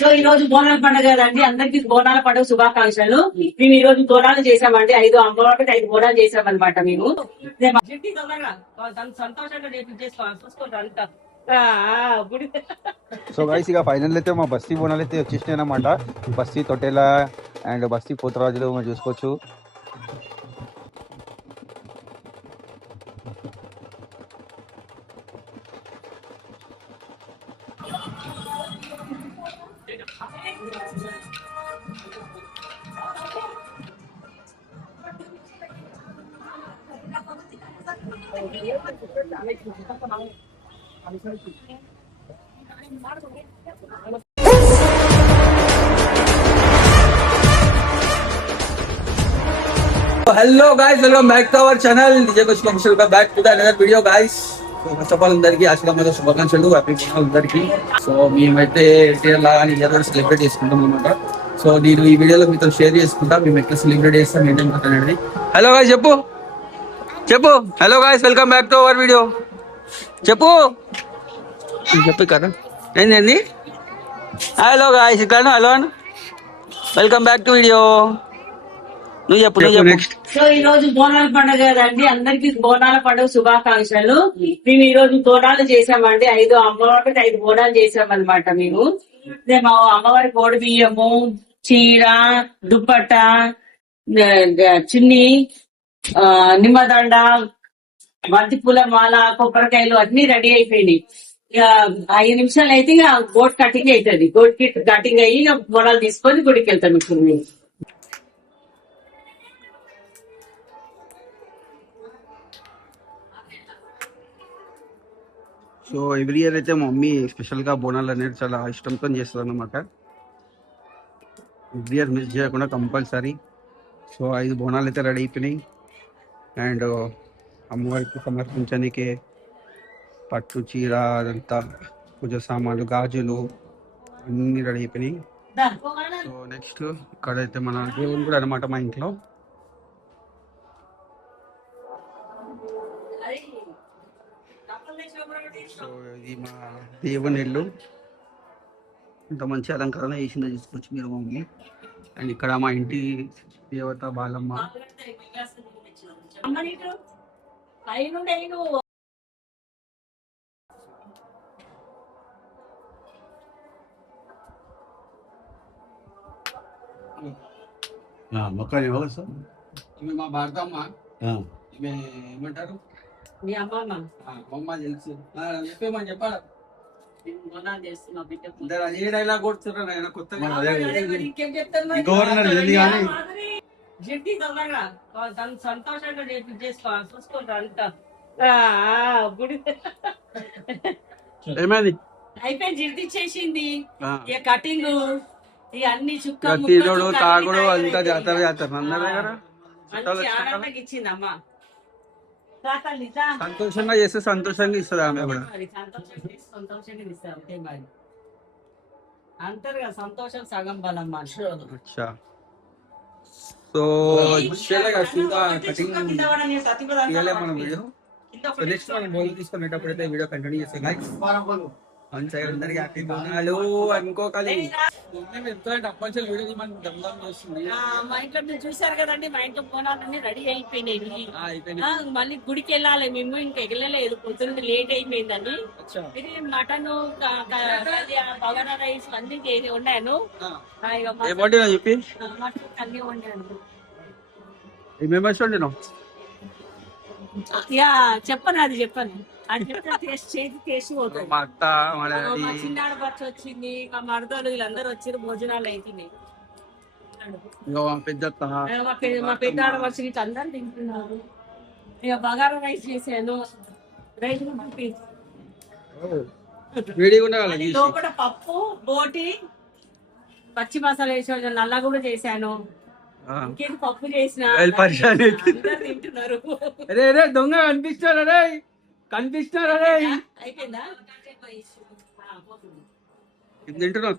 So ఈ రోజు బోనాల పండుగ కదండి, అందరికి బోనాల పండుగ శుభాకాంక్షలు. మేము ఈ రోజు బోనాలు చేసామండి, 5 అమ్మవారికి 5 బోనాలు చేసామన్నమాట. మేము సంతోషంగా చూసుకోండి అంతా. సో గైస్ ఇక ఫైనల్ అయితే మా బస్తీ బోనాలు అయితే వచ్చేసినాయి అన్నమాట. బస్తీ తొట్టెల అండ్ బస్తీ పోతరాజులు మనం చూసుకోవచ్చు. Hello guys, welcome back to our channel. DJ कुछ कमर्शियल का back to the another video guys. So first of all అందరికి ఆశీర్వాదాలు శుభాకాంక్షలు, హ్యాపీ బోనాలు అందరికి. సో మేమైతే ఎన్టీఆర్ లాగా ఇయర్ సెలబ్రేట్ చేసుకుంటాం అనమాట. సో నేను ఈ వీడియోలో మీతో షేర్ చేసుకుంటా మేము ఎట్లా సెలబ్రేట్ చేస్తాం ఏంటంటే అనేది. హలో గాయ్స్ చెప్పు చెప్పు. Hello guys, welcome back to our video. చెప్పు చెప్పు కదా ఏంది. హలో గాయ్స్, ఇక్కడ hello welcome back to video. నువ్వు చెప్పు నెక్స్ట్. సో ఈ రోజు బోనాల పండుగ కదండి, అందరికి బోనాల పండుగ శుభాకాంక్షలు. మేము ఈ రోజు బోనాలు చేసామండి, 5 అమ్మవారికి 5 బోనాలు చేసామన్నమాట. మేము మా అమ్మవారి కోడి బియ్యము, చీర, దుప్పట్ట, చున్ని, నిమ్మదండ, బంతి పూల మాల, కొబ్బరికాయలు అన్ని రెడీ అయిపోయినాయి. ఇక 5 నిమిషాలు అయితే ఇక గోట్ కటింగ్ అవుతుంది. గోట్ కటింగ్ అయ్యి ఇక బోనాలు తీసుకొని గుడికి వెళ్తాం ఇప్పుడు మేము. సో ఎవ్రీ ఇయర్ అయితే మా మమ్మీ స్పెషల్గా బోనాలు అనేది చాలా ఇష్టంతో చేస్తుంది అన్నమాట. ఎవ్రీ ఇయర్ మిస్ చేయకుండా కంపల్సరీ. సో 5 బోనాలు అయితే రెడీ అయిపోయినాయి. అండ్ అమ్మవారికి సమర్పించడానికి పట్టు చీర, అదంతా పూజ సామాన్లు, గాజులు అన్నీ రెడీ అయిపోయినాయి. సో నెక్స్ట్ ఇక్కడైతే మన దేవుని కూడా అనమాట మా ఇంట్లో. సో ఇది మా దేవుని ఇల్లు, ఇంత మంచి అలంకరణ చేసిందో చూసుకోవచ్చు మీరు మమ్మీ. అండ్ ఇక్కడ మా ఇంటి దేవత బాలమ్మ. మొక్కని ఎవరు సార్? ఇవి మా భారతమ్మ. ఇవి ఏమంటారు? మీ అమ్మమ్మ అమ్మ తెలుసు చెప్పేమని చెప్పాలి. చేస్తున్నా ఏ డైలాగ్ కొడుతున్నారు ఆయన కొత్తగా. గవర్నర్ ఇది కానీ జిడ్డి తొందరగా సంతోషంగా చేసుకోవాలి చూసుకుంటా అంతా. గుడి ఏమైంది అయిపోయి జిడ్డి చేసింది. ఇక కటింగ్ ఇక అన్ని చుక్క తినడు తాగుడు అంతా జాతర జాతర అందరి దగ్గర ఆనందంగా ఇచ్చింది అమ్మ. సంతోషంగా చేస్తే సంతోషంగా ఇస్తుంది ఆమె కూడా. సంతోషంగా ఇస్తారు అంటారు కదా, సంతోషం సగం బలం. అచ్చా. సో కటింగ్ మనం వీడియో నెక్స్ట్ మనం బోల్ తీసుకునేటప్పుడు అయితే వీడియో కంటిన్యూ చేస్తాం. అందరికి హ్యాపీ బోనాలు అనుకోకాలి. మా ఇంట్లో మీరు చూసారు కదండి, మా ఇంట్లో బోనాలన్నీ రెడీ అయిపోయినాయి. మళ్ళీ గుడికి వెళ్ళాలి మేము, ఇంకా వెళ్ళలేదు, పొద్దున్న లేట్ అయిపోయిందని. ఇది మటన్, బగారా రైస్ అన్ని వండాను. చెప్పి అన్ని వండాను. చెప్పను, అది చెప్పను. మా అత్త మా చిన్నాడు బర్చ్ వచ్చింది, మా మరదలు వీళ్ళందరూ వచ్చి భోజనాలు అయిపోయినాయి. మా పెద్ద ఆడవర్ష అందరు తింటున్నారు. ఇక బగారా రైస్ చేసాను, రైస్ లోపల పప్పు, బోటి, పచ్చి మసాలా వేసి నల్ల కూడా చేశాను. ఇంకేం పప్పు చేసిన తింటున్నారు. దొంగ కనిపిస్తారా అయిపోయిందా? తింటున్నావు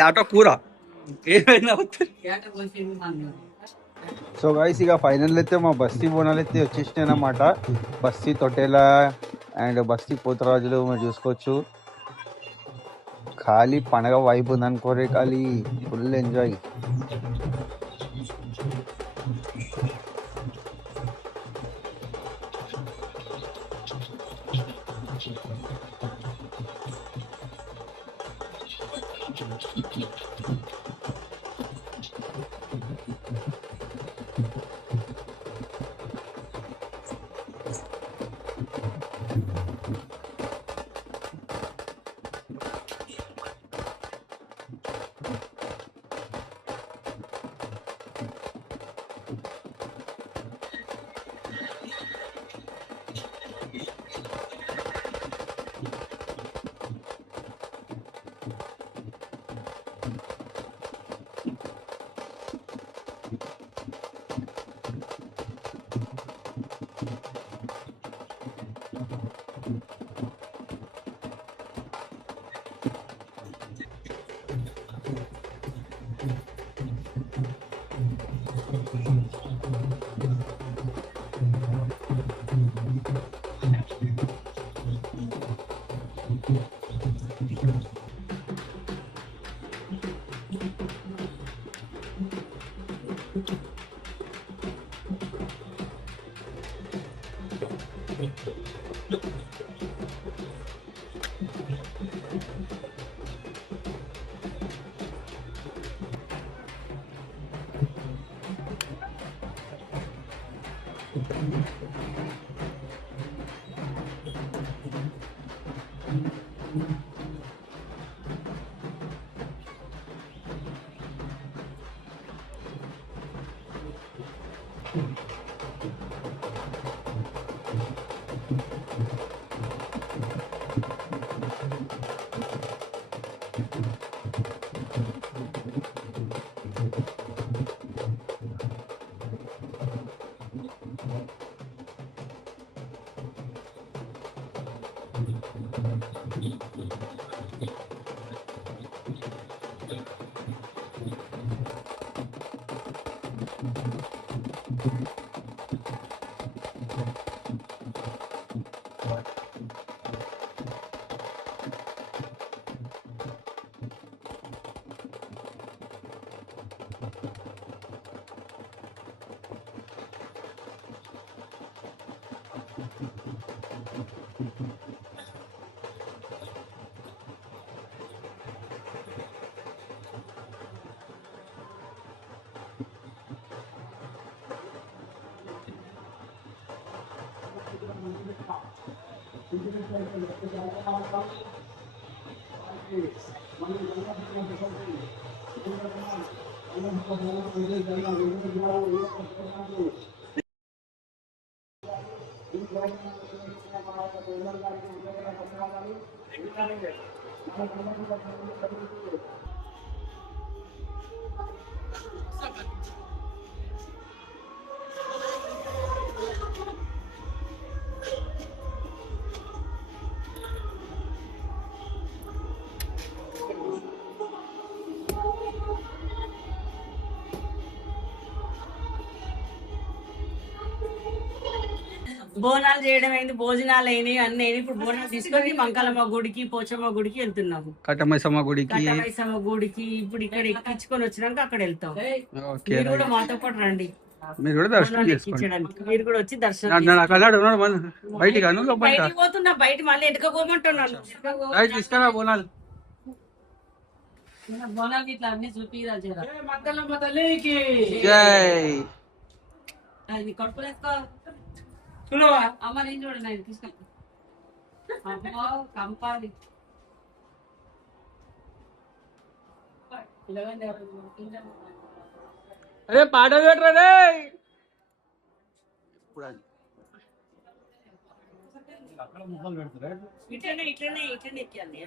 యాట కూర ఏమైనా. సో గైస్ ఇక ఫైనల్ అయితే మా బస్తీ బోనాలు అయితే వచ్చేసినాయి అన్నమాట. బస్తీ తొట్టెల అండ్ బస్తీ పోతరాజులు మనం చూసుకోవచ్చు. ఖాళీ పండగ వైపు ఉందనుకోరే, ఖాళీ ఫుల్ ఎంజాయ్. బోనాలు చేయడం అయింది, భోజనాలు అయినాయి, అన్ని అయినాయి. ఇప్పుడు బోనాలు తీసుకొని మంకాలమ్మ గుడికి, పోచమ్మ గుడికి వెళ్తున్నాము. కట్టమైసమ్మ గుడికి, కట్టమైసమ్మ గుడికి ఇప్పుడు ఇక్కడ ఎక్కించుకొని వచ్చినాక అక్కడ వెళ్తాం. ఓకే, మీరు కూడా మాతో పాటు రండి, మీరు కూడా దర్శనం చేసుకోండి. ఎక్కించడానికి మీరు కూడా వచ్చి దర్శనం బయటికి బయటికి పోతున్నా, బయట మళ్ళీ ఎటుకపోమంటున్నాను. తీసుకురా బోనాలు. బోనాలు ఇట్లా అన్ని చూపిరా జర. జై. అది కడుపులేసుకో అమ్మ, నేను చూడండి, ఆయన తీసుకెళ్ళి అమ్మో కంపాలి. అరే పాట పెట్టరా రే. ఇట్లనే ఇట్లనే ఇట్లనే ఎక్కాలి.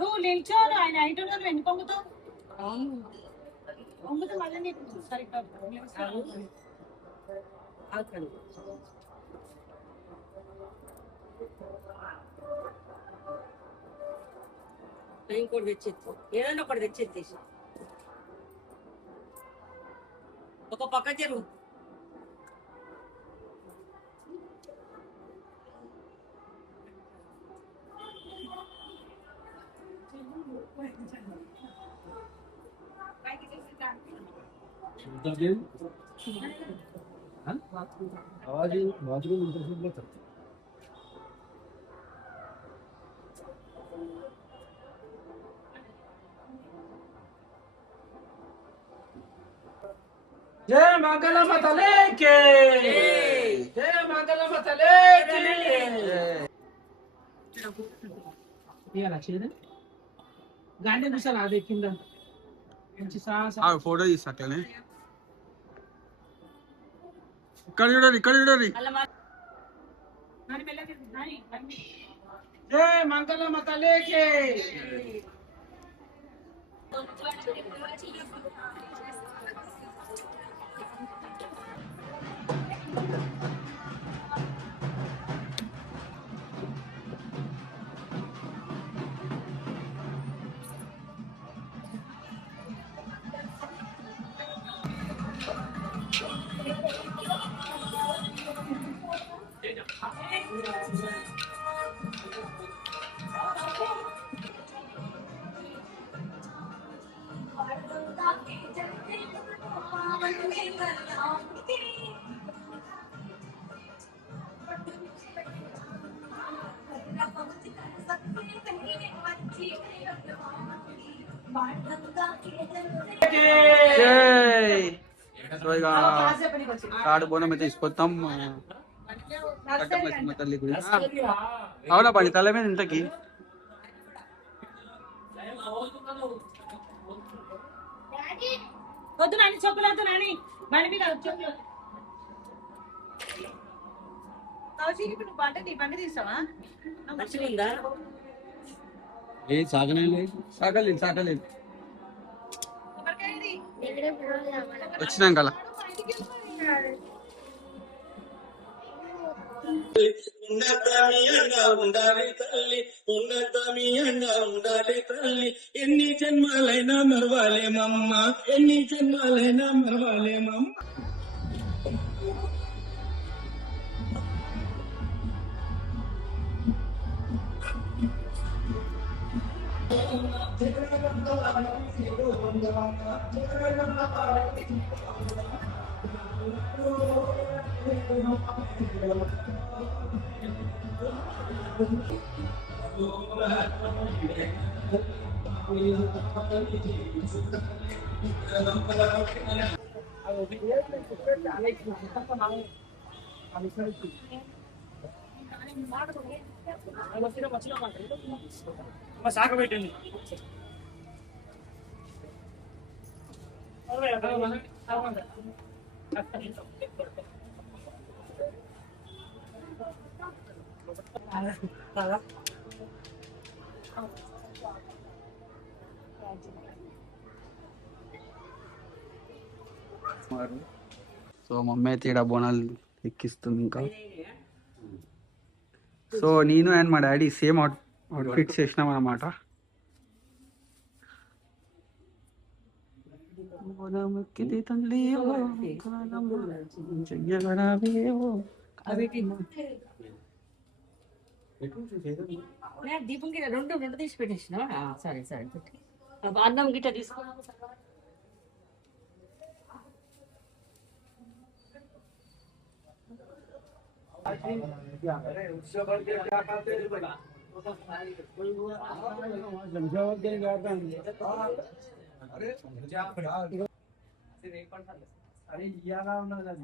నువ్వు నిల్చోను, ఆయన ఐటమ్ ఎందుకు పొంగుతావు? పొంగుతూ మళ్ళీ నీకు సరిగ్గా ఇంకోటి తెచ్చేది, ఏదైనా ఒకటి తెచ్చేది. ఒక పక్క చెరువు आवाज बाथरूम इंटरफेस में करते जय मंगल मतले के जय मंगल मतले के गांडी कुशाला అదే కింద మంచి సాహస ఫోటో తీసాకనే ఇక్కడ చూడండి जय मंगल मतले के సో ఇక తాడు బోనం అయితే తీసుకొస్తాం కట్టమ్మ తల్లి గుడి అవునా పడి తల మీద ఇంతకి వద్దు నాని చెప్పులు వద్దు నాని బండి మీద చెప్పులు బండి తీస్తావా మంచిగా ఉందా ఏ సాగనే సాగలేదు వచ్చినాం కదా ఉన్నతమీయంగా ఉండాలి తల్లి ఉన్నతమీయంగా ఉండాలి తల్లి ఎన్ని జన్మాలైనా మరవాలేమమ్మ ఎన్ని జన్మాలైనా మరవాలేమమ్మ సాగ పెట్టండి సో మమ్మీ అయితే ఇక్కడ బోనాలు ఎక్కిస్తుంది ఇంకా సో నేను అండ్ మా డాడీ సేమ్ అవుట్ఫిట్స్ చేసినాం అన్నమాట దీపం గిట్ట రెండు తీసి పెట్టేసిన సరే సరే అన్నం గిట్ట తీసుకున్నాము अरे इयाला ఉన్నది అది